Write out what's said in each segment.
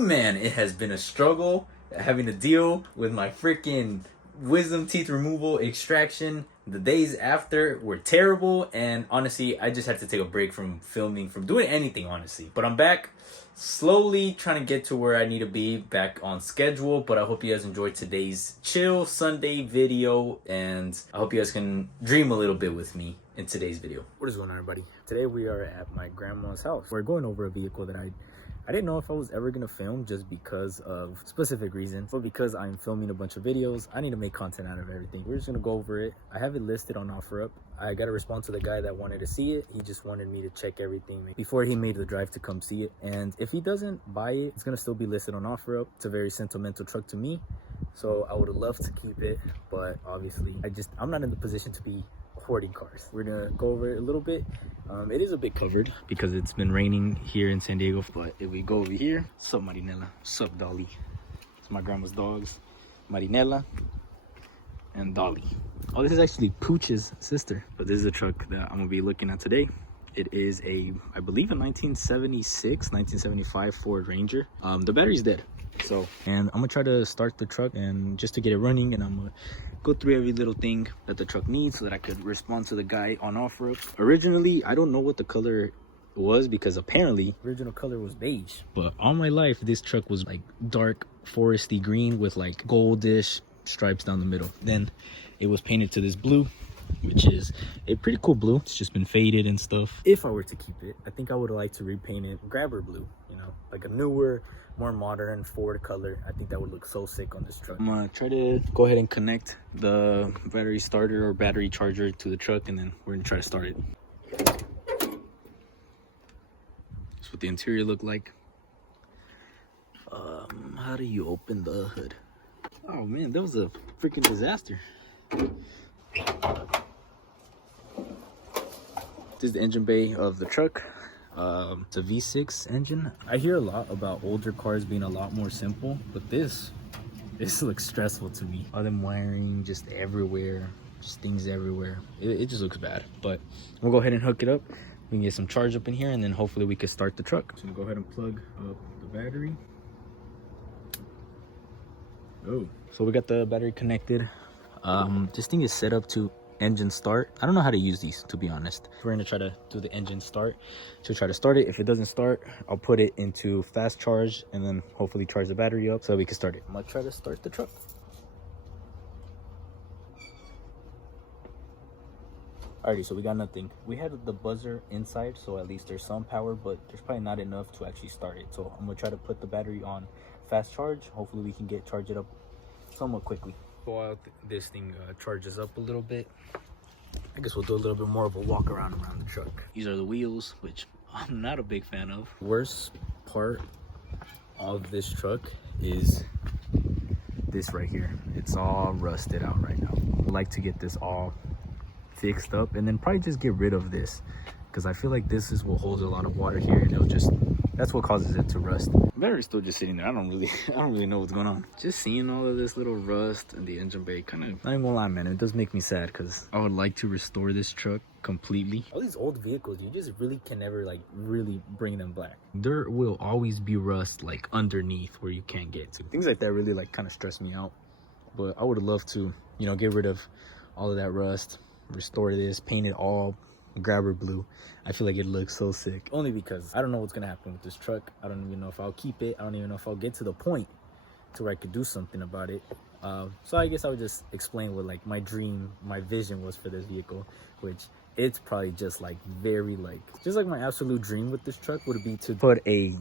Man, it has been a struggle having to deal with my freaking wisdom teeth removal extraction. The days after were terrible, and honestly, I just had to take a break from filming, from doing anything, honestly. But I'm back, slowly trying to get to where I need to be, back on schedule. But I hope you guys enjoyed today's chill Sunday video, and I hope you guys can dream a little bit with me in today's video. What is going on, everybody? Today we are at my grandma's house. We're going over a vehicle that I didn't know if I was ever gonna film, just because of specific reasons, but because I'm filming a bunch of videos, I need to make content out of everything. We're just gonna go over it. I have it listed on OfferUp. I got a response to the guy that wanted to see it. He just wanted me to check everything before he made the drive to come see it. And if he doesn't buy it, it's gonna still be listed on OfferUp. It's a very sentimental truck to me, so I would have loved to keep it, but obviously I'm not in the position to be hoarding cars. We're gonna go over it a little bit. It is a bit covered because it's been raining here in San Diego, but if we go over here, what's up, Marinella? What's up, Dolly? It's my grandma's dogs, Marinella and Dolly. Oh, this is actually Pooch's sister, but this is a truck that I'm gonna be looking at today. It is a, I believe, a 1976, 1975 Ford Ranger. The battery's dead, so, and I'm gonna try to start the truck and just to get it running, and I'm gonna go through every little thing that the truck needs so that I could respond to the guy on OfferUp. Originally, I don't know what the color was, because apparently original color was beige, but all my life this truck was like dark foresty green with like goldish stripes down the middle. Then it was painted to this blue, which is a pretty cool blue. It's just been faded and stuff. If I were to keep it, I think I would like to repaint it grabber blue, you know, like a newer, more modern Ford color. I think that would look so sick on this truck. I'm gonna try to go ahead and connect the battery starter or battery charger to the truck, and then we're gonna try to start it. That's what the interior looked like. How do you open the hood? Oh man, that was a freaking disaster. This is the engine bay of the truck. It's a V6 engine. I hear a lot about older cars being a lot more simple, but this looks stressful to me. All them wiring just everywhere, just things everywhere. It just looks bad, but we'll go ahead and hook it up. We can get some charge up in here, and then hopefully we can start the truck. So I'm gonna go ahead and plug up the battery. Oh, so we got the battery connected. This thing is set up to engine start. I don't know how to use these, to be honest. We're gonna try to do the engine start to try to start it. If it doesn't start, I'll put it into fast charge and then hopefully charge the battery up so we can start it. I'm gonna try to start the truck. Alrighty, so we got nothing. We had the buzzer inside, so at least there's some power, but there's probably not enough to actually start it. So I'm gonna try to put the battery on fast charge. Hopefully we can charge it up somewhat quickly. While this thing charges up a little bit, I guess we'll do a little bit more of a walk around the truck. These are the wheels, which I'm not a big fan of. Worst part of this truck is this right here. It's all rusted out right now. I'd like to get this all fixed up and then probably just get rid of this, because I feel like this is what holds a lot of water here, and it'll just, that's what causes it to rust. The battery's still just sitting there. I don't really know what's going on. Just seeing all of this little rust in the engine bay, kind of, not even gonna lie, man, it does make me sad, because I would like to restore this truck completely. All these old vehicles, you just really can never like really bring them back. There will always be rust like underneath where you can't get to. Things like that really like kind of stress me out, but I would love to, you know, get rid of all of that rust, restore this, paint it all grabber blue. I feel like it looks so sick, only because I don't know what's gonna happen with this truck. I don't even know if I'll keep it. I don't even know if I'll get to the point to where I could do something about it. So I guess I would just explain what like my dream, my vision was for this vehicle, which it's probably just like very like, just like my absolute dream with this truck would be to put a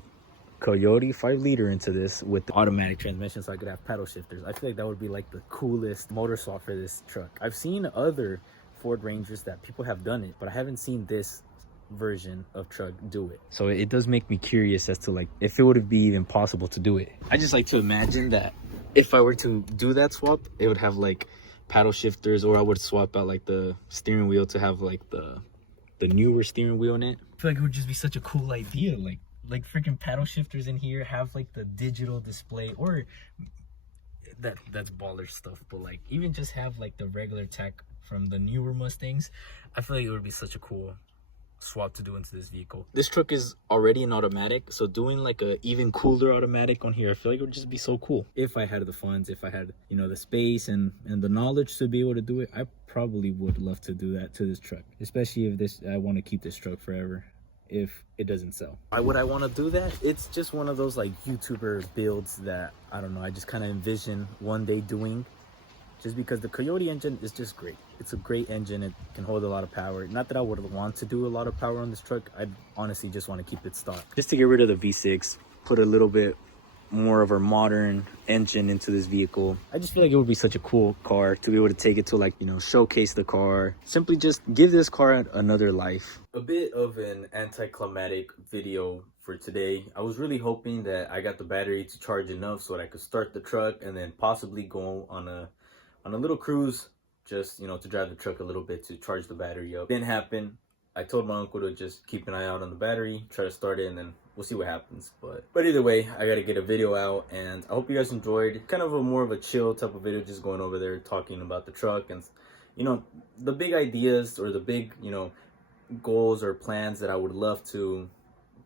Coyote 5-liter into this with the automatic transmission, so I could have paddle shifters. I feel like that would be like the coolest motor swap for this truck. I've seen other Ford Rangers that people have done it, but I haven't seen this version of truck do it. So it does make me curious as to like if it would be even possible to do it. I just like to imagine that if I were to do that swap, it would have like paddle shifters, or I would swap out like the steering wheel to have like the newer steering wheel in it. I feel like it would just be such a cool idea, like freaking paddle shifters in here, have like the digital display, or that's baller stuff, but like even just have like the regular tech from the newer Mustangs. I feel like it would be such a cool swap to do into this vehicle. This truck is already an automatic, so doing like a even cooler automatic on here, I feel like it would just be so cool. If I had the funds, if I had, you know, the space and the knowledge to be able to do it, I probably would love to do that to this truck, especially if this, I want to keep this truck forever if it doesn't sell. Why would I want to do that? It's just one of those like YouTuber builds that, I don't know, I just kind of envision one day doing, just because the Coyote engine is just great. It's a great engine. It can hold a lot of power. Not that I would want to do a lot of power on this truck. I honestly just want to keep it stock, just to get rid of the V6, put a little bit more of our modern engine into this vehicle. I just feel like it would be such a cool car to be able to take it to, like, you know, showcase the car, simply just give this car another life. A bit of an anticlimactic video for today. I was really hoping that I got the battery to charge enough so that I could start the truck and then possibly go on a little cruise, just, you know, to drive the truck a little bit to charge the battery up. Didn't happen. I told my uncle to just keep an eye out on the battery, try to start it, and then we'll see what happens. But either way, I gotta get a video out, and I hope you guys enjoyed. Kind of a more of a chill type of video, just going over there talking about the truck and, you know, the big ideas or the big, you know, goals or plans that I would love to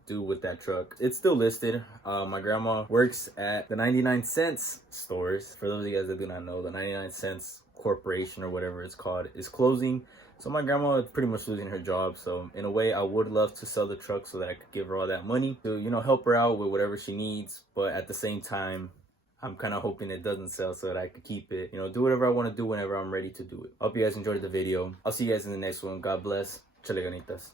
do with that truck. It's still listed. My grandma works at the 99 cents stores. For those of you guys that do not know, the 99 cents corporation or whatever it's called is closing. So my grandma is pretty much losing her job. So in a way, I would love to sell the truck so that I could give her all that money to, you know, help her out with whatever she needs. But at the same time, I'm kind of hoping it doesn't sell so that I could keep it, you know, do whatever I want to do whenever I'm ready to do it. Hope you guys enjoyed the video. I'll see you guys in the next one. God bless. Echale, ganitas.